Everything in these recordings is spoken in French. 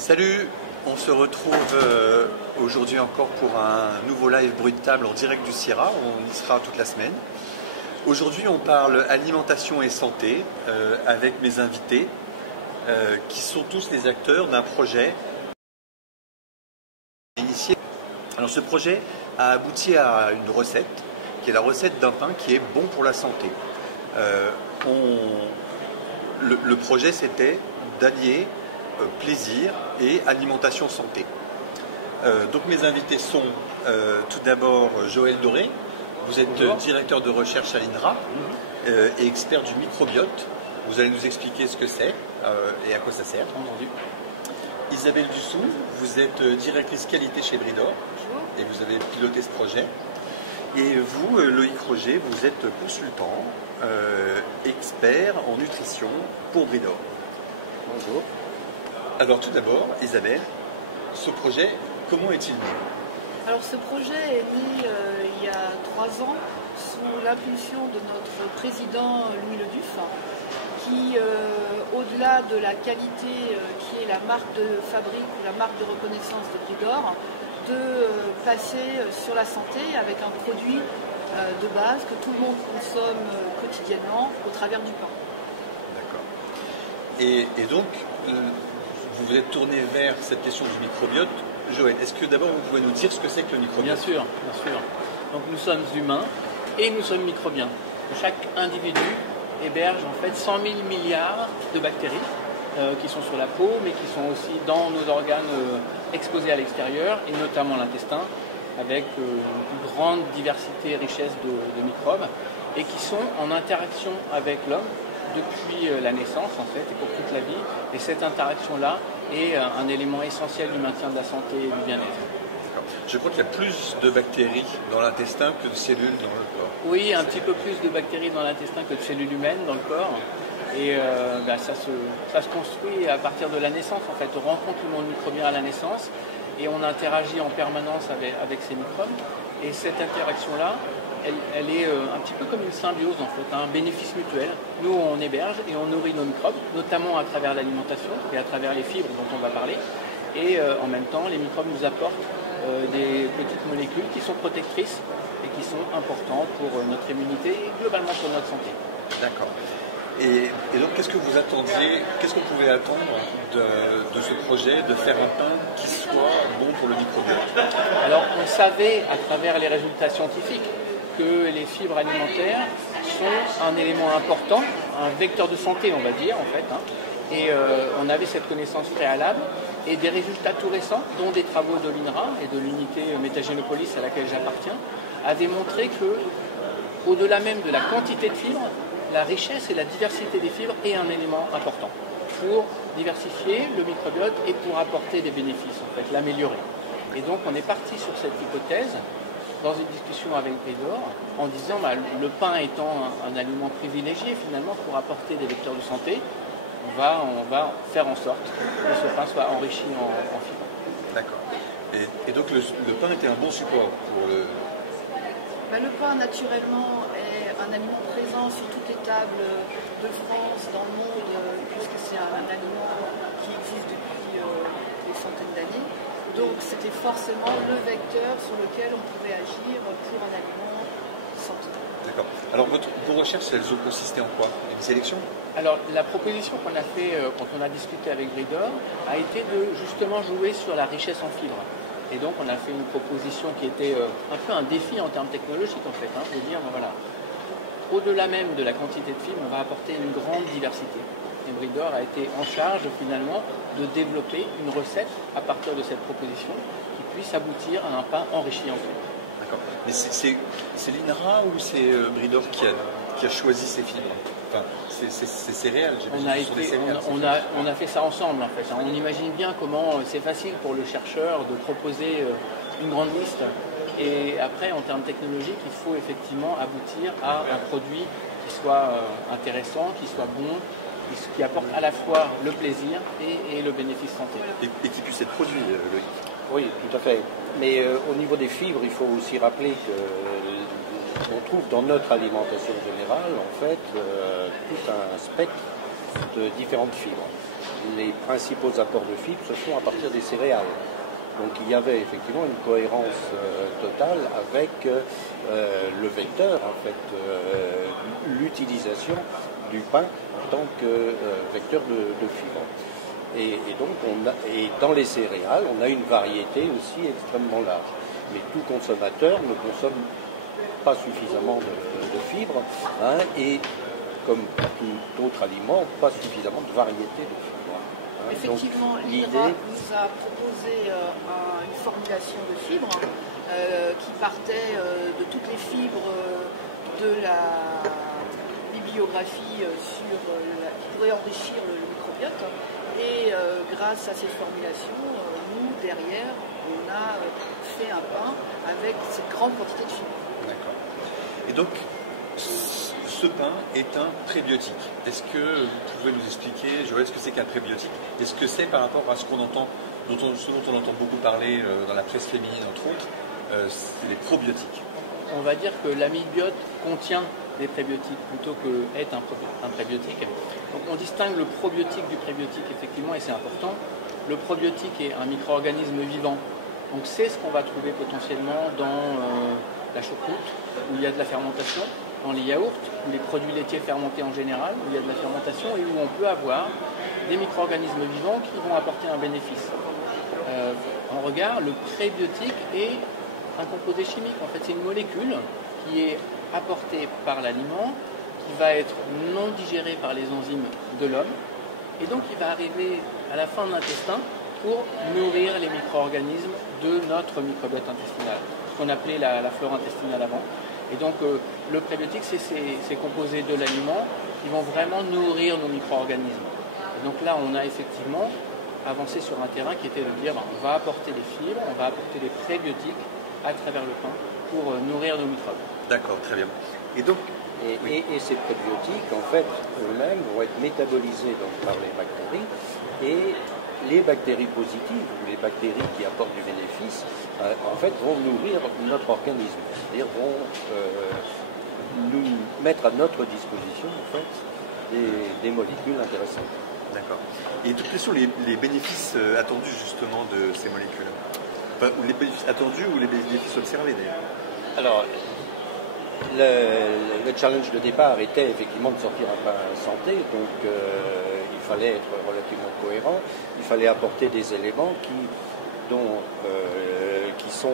Salut, on se retrouve aujourd'hui encore pour un nouveau live bruit de table en direct du CIRA, on y sera toute la semaine. Aujourd'hui on parle alimentation et santé avec mes invités qui sont tous les acteurs d'un projet initié. Alors ce projet a abouti à une recette qui est la recette d'un pain qui est bon pour la santé. Le projet c'était d'allier plaisir et alimentation santé. Donc mes invités sont tout d'abord Joël Doré, vous êtes directeur de recherche à l'INRA et expert du microbiote. Vous allez nous expliquer ce que c'est et à quoi ça sert. Entendu. Isabelle Dussou, vous êtes directrice qualité chez Bridor et vous avez piloté ce projet. Et vous, Loïc Roger, vous êtes consultant, expert en nutrition pour Bridor. Bonjour. Alors tout d'abord, Isabelle, ce projet, comment est-il né? Alors ce projet est né il y a 3 ans sous l'impulsion de notre président Louis Leduf, qui, au-delà de la qualité qui est la marque de fabrique ou la marque de reconnaissance de Bridor, de passer sur la santé avec un produit de base que tout le monde consomme quotidiennement au travers du pain. D'accord. Et donc, vous vous êtes tourné vers cette question du microbiote. Joël, est-ce que d'abord vous pouvez nous dire ce que c'est que le microbiote? Bien sûr, bien sûr. Donc nous sommes humains et nous sommes microbiens. Chaque individu héberge en fait 100 000 milliards de bactéries qui sont sur la peau, mais qui sont aussi dans nos organes exposés à l'extérieur, et notamment l'intestin, avec une grande diversité et richesse de microbes, et qui sont en interaction avec l'homme depuis la naissance en fait et pour toute la vie, et cette interaction-là est un élément essentiel du maintien de la santé et du bien-être. Je crois qu'il y a plus de bactéries dans l'intestin que de cellules dans le corps. Oui, un petit peu plus de bactéries dans l'intestin que de cellules humaines dans le corps, et ça se construit à partir de la naissance en fait. On rencontre le monde microbien à la naissance et on interagit en permanence avec ces microbes, et cette interaction-là, elle est un petit peu comme une symbiose en fait, un bénéfice mutuel. Nous on héberge et on nourrit nos microbes, notamment à travers l'alimentation et à travers les fibres dont on va parler, et en même temps les microbes nous apportent des petites molécules qui sont protectrices et qui sont importantes pour notre immunité et globalement pour notre santé. D'accord. Et donc qu'est-ce que vous attendiez, qu'est-ce que vous pouvez attendre de ce projet, de faire un pain qui soit bon pour le microbiote? Alors on savait à travers les résultats scientifiques que les fibres alimentaires sont un élément important, un vecteur de santé on va dire en fait, et on avait cette connaissance préalable, et des résultats tout récents, dont des travaux de l'INRA et de l'unité Métagénopolis à laquelle j'appartiens, a démontré que, au-delà même de la quantité de fibres, la richesse et la diversité des fibres est un élément important pour diversifier le microbiote et pour apporter des bénéfices, en fait, l'améliorer. Et donc on est parti sur cette hypothèse dans une discussion avec Bridor en disant le pain étant un aliment privilégié finalement pour apporter des vecteurs de santé, on va faire en sorte que ce pain soit enrichi en fibres. D'accord. Et donc le pain était un bon support pour le... Le pain naturellement est un aliment présent sur toutes les tables de France, dans le monde, puisque c'est un aliment qui existe depuis des centaines d'années. Donc c'était forcément le vecteur sur lequel on pouvait agir pour un aliment santé. D'accord. Alors vos recherches, elles ont consisté en quoi? Une sélection? Alors la proposition qu'on a fait quand on a discuté avec Bridor a été de justement jouer sur la richesse en fibres. Et donc on a fait une proposition qui était un peu un défi en termes technologiques en fait, de dire voilà, au-delà même de la quantité de fibres, on va apporter une grande diversité. Et Bridor a été en charge finalement de développer une recette à partir de cette proposition qui puisse aboutir à un pain enrichi en fibres. D'accord. Mais c'est l'INRA ou c'est Bridor qui a choisi ces fibres? Enfin, c'est céréales, on a fait ça ensemble en fait. On imagine bien comment c'est facile pour le chercheur de proposer une grande liste, et après en termes technologiques il faut effectivement aboutir à un produit qui soit intéressant, qui soit bon, qui apporte à la fois le plaisir et le bénéfice santé. Et qui puisse être produit, Loïc. Oui, tout à fait. Mais au niveau des fibres, il faut aussi rappeler que on trouve dans notre alimentation générale, en fait, tout un spectre de différentes fibres. les principaux apports de fibres se font à partir des céréales. Donc il y avait effectivement une cohérence totale avec le vecteur, en fait, l'utilisation du pain en tant que vecteur de fibres. Et donc dans les céréales, on a une variété aussi extrêmement large. Mais tout consommateur ne consomme pas suffisamment de fibres, hein, et comme tout autre aliment, pas suffisamment de variété de fibres. Effectivement, l'IRA nous a proposé une formulation de fibres qui partait de toutes les fibres de la bibliographie qui pourrait enrichir le microbiote. Et grâce à ces formulations, nous, derrière, on a fait un pain avec cette grande quantité de fibres. D'accord. Et donc, ce pain est un prébiotique. Est-ce que vous pouvez nous expliquer, Joël, ce que c'est qu'un prébiotique? Est-ce que c'est par rapport à ce qu'on entend, ce dont on entend beaucoup parler dans la presse féminine, entre autres, c'est les probiotiques? On va dire que l'amibiote contient des prébiotiques plutôt qu'être un prébiotique. Donc on distingue le probiotique du prébiotique, effectivement, et c'est important. Le probiotique est un micro-organisme vivant. Donc c'est ce qu'on va trouver potentiellement dans la choucroute, où il y a de la fermentation, dans les yaourts, ou les produits laitiers fermentés en général, où il y a de la fermentation et où on peut avoir des micro-organismes vivants qui vont apporter un bénéfice. En regard, le prébiotique est un composé chimique. En fait, c'est une molécule qui est apportée par l'aliment, qui va être non digérée par les enzymes de l'homme, et donc qui va arriver à la fin de l'intestin pour nourrir les micro-organismes de notre microbiote intestinal, ce qu'on appelait la flore intestinale avant. Et donc le prébiotique, c'est ces composés de l'aliment qui vont vraiment nourrir nos micro-organismes. Et donc là, on a effectivement avancé sur un terrain qui était de dire on va apporter des fibres, on va apporter des prébiotiques à travers le pain pour nourrir nos microbes. D'accord, très bien. Et donc, et ces prébiotiques, en fait, eux-mêmes vont être métabolisés donc, par les bactéries, et les bactéries positives, ou les bactéries qui apportent du bénéfice, en fait, vont nourrir notre organisme, c'est-à-dire vont nous mettre à notre disposition, en fait, des molécules intéressantes. D'accord. Et quels sont les bénéfices attendus, justement, de ces molécules? Enfin, ou les bénéfices attendus ou les bénéfices observés, d'ailleurs? Alors, le challenge de départ était effectivement de sortir un pain santé, donc il fallait être relativement cohérent, il fallait apporter des éléments qui sont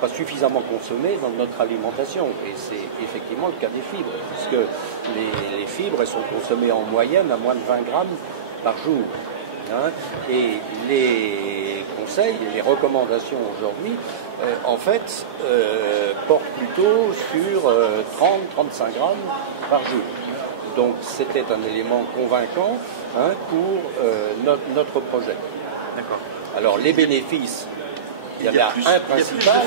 pas suffisamment consommés dans notre alimentation, et c'est effectivement le cas des fibres, puisque les fibres elles sont consommées en moyenne à moins de 20 grammes par jour. Hein, et les conseils et les recommandations aujourd'hui, en fait, portent plutôt sur 30-35 grammes par jour. Donc c'était un élément convaincant, hein, pour notre projet. D'accord. Alors les bénéfices, il y en a un principal.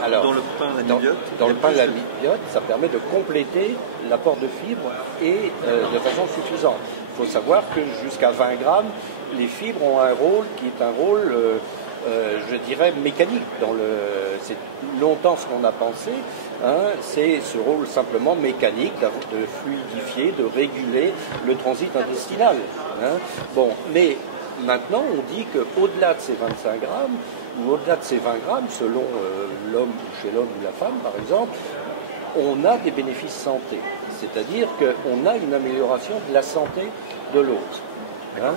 Dans le pain l'amibiote. Dans le pain l'amibiote, ça permet de compléter l'apport de fibres et de façon suffisante. Il faut savoir que jusqu'à 20 grammes, les fibres ont un rôle qui est un rôle, je dirais, mécanique. C'est longtemps ce qu'on a pensé, hein, c'est ce rôle simplement mécanique de fluidifier, de réguler le transit intestinal. Hein. Bon, mais maintenant, on dit qu'au-delà de ces 25 grammes, ou au-delà de ces 20 grammes, selon l'homme, chez l'homme ou la femme par exemple, on a des bénéfices santé. C'est-à-dire qu'on a une amélioration de la santé de l'hôte. Hein.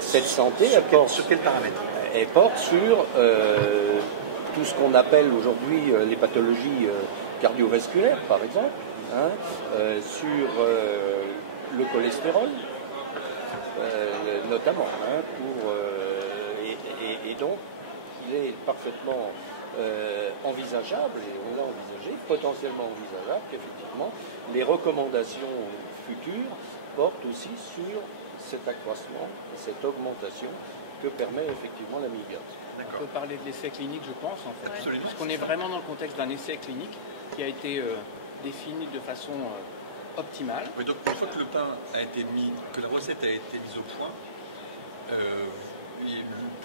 Cette santé, sur quel paramètre? Elle porte sur tout ce qu'on appelle aujourd'hui les pathologies cardiovasculaires, par exemple, hein, sur le cholestérol, notamment. Hein, et donc, il est parfaitement envisageable, et on l'a envisagé, potentiellement envisageable, qu'effectivement, les recommandations futures portent aussi sur cet accroissement, cette augmentation que permet effectivement l'amibiote. On peut parler de l'essai clinique, je pense, en fait. Absolument. Parce qu'on est vraiment dans le contexte d'un essai clinique qui a été défini de façon optimale. Oui, donc une fois que le pain a été mis, que la recette a été mise au point,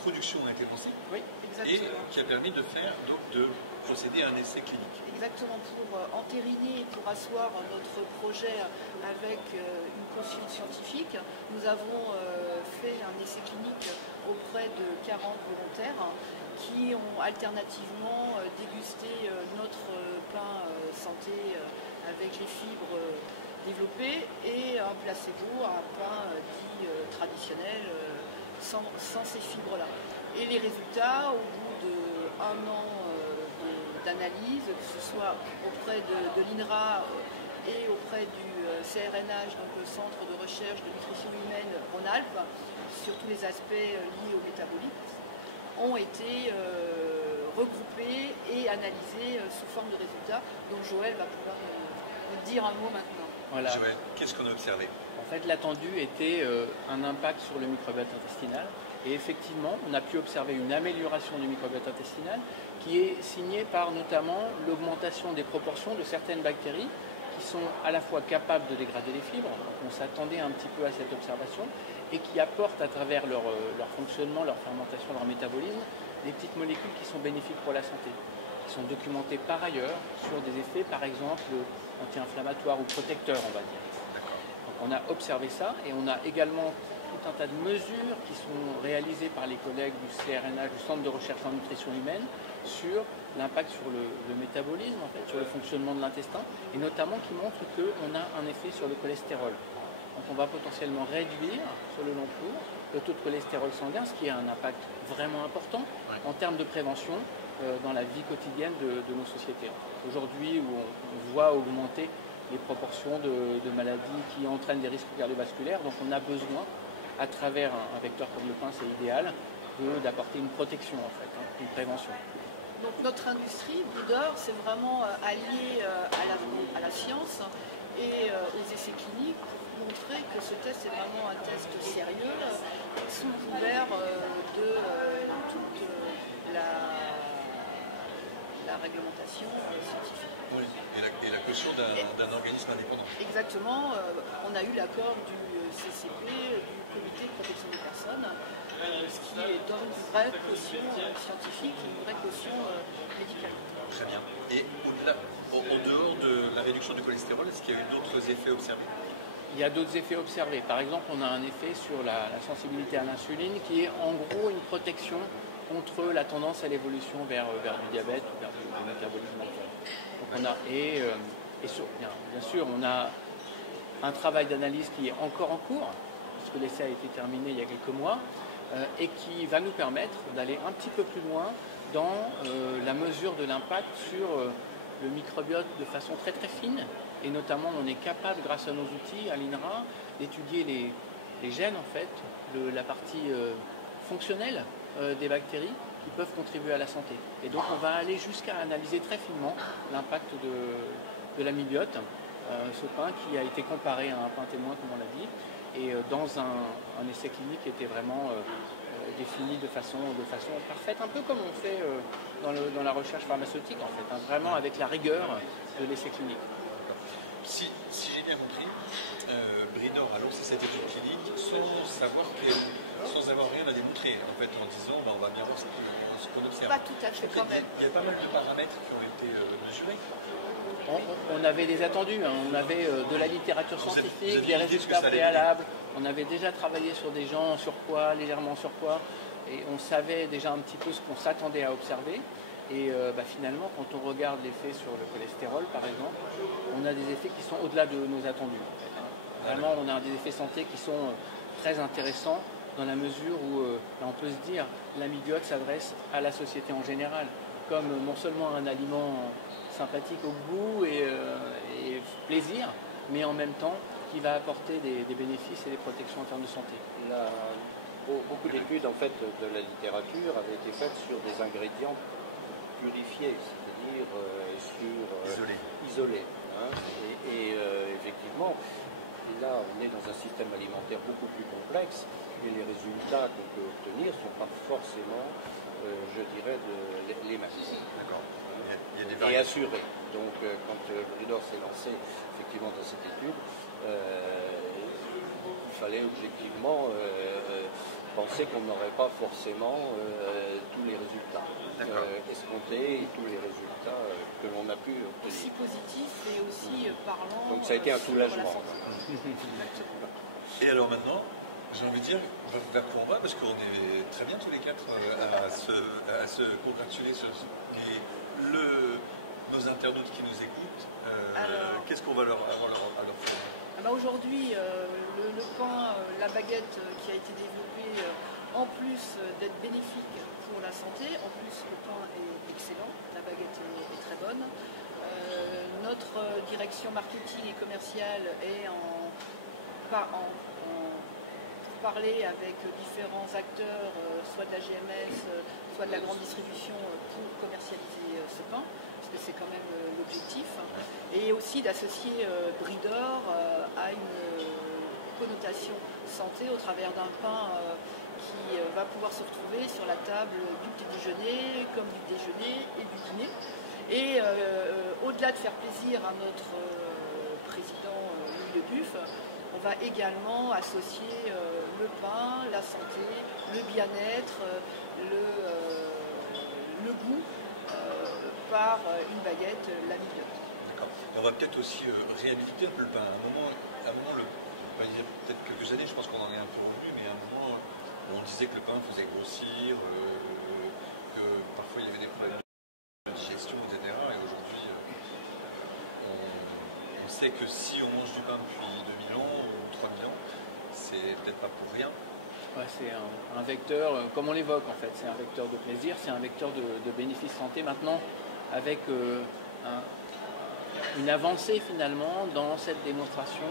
production a été lancée Oui, et Exactement. qui a permis de faire, donc, de procéder à un essai clinique. Exactement, pour entériner et pour asseoir notre projet avec une caution scientifique, nous avons fait un essai clinique auprès de 40 volontaires qui ont alternativement dégusté notre pain santé avec les fibres développées et un placebo, un pain dit traditionnel sans ces fibres-là. Et les résultats, au bout d'1 an d'analyse, que ce soit auprès de l'INRA et auprès du CRNH, donc le Centre de recherche de nutrition humaine Rhône-Alpes, sur tous les aspects liés au métabolisme, ont été regroupés et analysés sous forme de résultats, dont Joël va pouvoir nous dire un mot maintenant. Voilà. Joël, qu'est-ce qu'on a observé? En fait, l'attendu était un impact sur le microbiote intestinal. Et effectivement, on a pu observer une amélioration du microbiote intestinal qui est signée par notamment l'augmentation des proportions de certaines bactéries qui sont à la fois capables de dégrader les fibres, donc on s'attendait un petit peu à cette observation, et qui apportent à travers leur fonctionnement, leur fermentation, leur métabolisme, des petites molécules qui sont bénéfiques pour la santé, qui sont documentées par ailleurs sur des effets, par exemple, anti-inflammatoires ou protecteurs, on va dire. Donc on a observé ça, et on a également tout un tas de mesures qui sont réalisées par les collègues du CRNH, du Centre de recherche en nutrition humaine, sur l'impact sur le métabolisme, en fait, sur le fonctionnement de l'intestin, et notamment qui montrent qu'on a un effet sur le cholestérol. Donc on va potentiellement réduire sur le long cours le taux de cholestérol sanguin, ce qui a un impact vraiment important en termes de prévention dans la vie quotidienne de nos sociétés. Aujourd'hui, où on voit augmenter les proportions de maladies qui entraînent des risques cardiovasculaires, donc on a besoin, à travers un vecteur comme le pain, c'est idéal, d'apporter une protection, en fait, une prévention. Donc notre industrie, Bridor, c'est vraiment allié à la science et aux essais cliniques pour montrer que ce test est vraiment un test sérieux, sous couvert de toute la réglementation scientifique. Oui. Et la caution d'un organisme indépendant. Exactement, on a eu l'accord du CCP, du Comité de protection des personnes, ce qui donne une vraie caution scientifique, une vraie caution médicale. Très bien. Et au-delà, en dehors de la réduction du cholestérol, est-ce qu'il y a eu d'autres effets observés? Il y a d'autres effets observés. Par exemple, on a un effet sur la sensibilité à l'insuline qui est en gros une protection contre la tendance à l'évolution vers du diabète ou vers du métabolisme mental. Donc on a, bien sûr, on a un travail d'analyse qui est encore en cours, puisque l'essai a été terminé il y a quelques mois, et qui va nous permettre d'aller un petit peu plus loin dans la mesure de l'impact sur le microbiote de façon très très fine, et notamment on est capable, grâce à nos outils à l'INRA, d'étudier les gènes, en fait, la partie fonctionnelle des bactéries qui peuvent contribuer à la santé. Et donc on va aller jusqu'à analyser très finement l'impact de l'amybiote, ce pain qui a été comparé à un pain témoin, comme on l'a dit, et dans un essai clinique qui était vraiment défini de façon parfaite, un peu comme on fait dans la recherche pharmaceutique, en fait, vraiment avec la rigueur de l'essai clinique. Si j'ai bien compris, Bridor a lancé cette étude clinique sans avoir rien à démontrer, en fait, en disant on va bien voir ce qu'on observe. Pas tout à fait quand même. Il y a pas mal de paramètres qui ont été mesurés. On avait des attendus, on avait de la littérature scientifique, des résultats préalables, on avait déjà travaillé sur des gens en surpoids, légèrement en surpoids, et on savait déjà un petit peu ce qu'on s'attendait à observer. Et finalement, quand on regarde l'effet sur le cholestérol, par exemple, on a des effets qui sont au-delà de nos attendus. En fait, hein. Vraiment, on a des effets santé qui sont très intéressants dans la mesure où, on peut se dire, l'amybiote s'adresse à la société en général, comme non seulement un aliment sympathique au goût et plaisir, mais en même temps qui va apporter des bénéfices et des protections en termes de santé. Beaucoup d'études en fait de la littérature avaient été faites sur des ingrédients purifiés, c'est-à-dire isolés. Hein. Et effectivement, là on est dans un système alimentaire beaucoup plus complexe et les résultats qu'on peut obtenir ne sont pas forcément, je dirais, les mêmes. D'accord. Et assurés. Donc quand Bridor s'est lancé effectivement dans cette étude, il fallait objectivement penser qu'on n'aurait pas forcément tous les résultats escomptés et tous les résultats que l'on a pu Aussi obtenir. positif et aussi parlant. Donc ça a été un soulagement. Et alors maintenant, j'ai envie de dire, vers quoi on va, parce qu'on est très bien tous les quatre à se congratuler sur nos internautes qui nous écoutent. Qu'est-ce qu'on va leur faire? Aujourd'hui, le pain, la baguette qui a été développée, en plus d'être bénéfique pour la santé, en plus le pain est excellent, la baguette est très bonne. Notre direction marketing et commerciale est pour parler avec différents acteurs, soit de la GMS, soit de la grande distribution, pour commercialiser ce pain, parce que c'est quand même l'objectif. Et aussi d'associer Bridor à une connotation santé au travers d'un pain qui va pouvoir se retrouver sur la table du petit déjeuner, comme du déjeuner et du dîner. Et au-delà de faire plaisir à notre président Louis Leduff, on va également associer le pain, la santé, le bien-être, le goût par une baguette, la mignonne. D'accord. Et on va peut-être aussi réhabiliter un peu le pain. À un moment il y a peut-être quelques années, je pense qu'on en est un peu revenu, mais à un moment où on disait que le pain faisait grossir, que parfois il y avait des problèmes de digestion, etc. Et aujourd'hui, on sait que si on mange du pain depuis 2000 ans ou 3000 ans, c'est peut-être pas pour rien. Ouais, c'est un vecteur, comme on l'évoque en fait, c'est un vecteur de plaisir, c'est un vecteur de bénéfice santé. Maintenant, avec une avancée finalement dans cette démonstration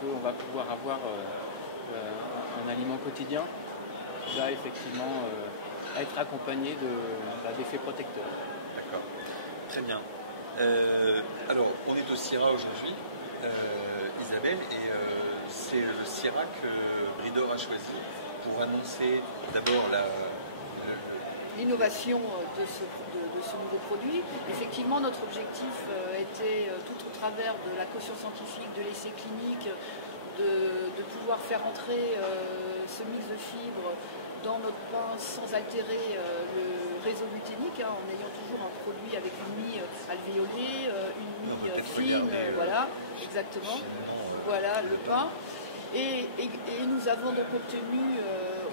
qu'on va pouvoir avoir un aliment quotidien qui va effectivement être accompagné d'effets protecteurs. D'accord, très bien. Alors, on est au CIRA aujourd'hui, Isabelle, et c'est le CIRA que Bridor a choisi pour annoncer d'abord l'innovation de ce nouveau produit. Effectivement, notre objectif était, tout au travers de la caution scientifique, de l'essai clinique, de pouvoir faire entrer ce mix de fibres dans notre pain sans altérer le réseau gluténique, en ayant toujours un produit avec une mie alvéolée, une mie fine, voilà, exactement. Voilà le pain. Et nous avons donc obtenu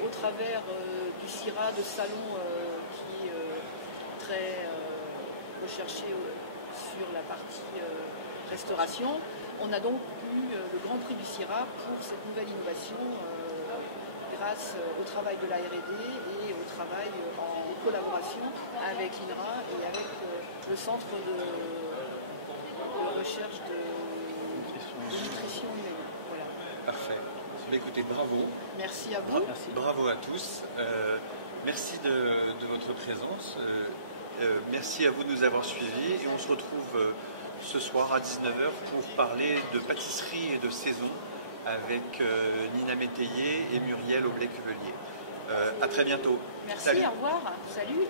au travers du CIRA de salon qui est très recherché sur la partie restauration, on a donc eu le Grand Prix du CIRA pour cette nouvelle innovation grâce au travail de la R&D et au travail en collaboration avec l'INRA et avec le centre de recherche de nutrition humaine. Voilà. Parfait. Mais écoutez, bravo. Merci à vous. Merci. Bravo à tous. Merci de votre présence. Merci à vous de nous avoir suivis. Et on se retrouve ce soir à 19h pour parler de pâtisserie et de saison avec Nina Métayer et Muriel Aublet-Cuvelier. À très bientôt. Merci, Salut. au revoir. Salut.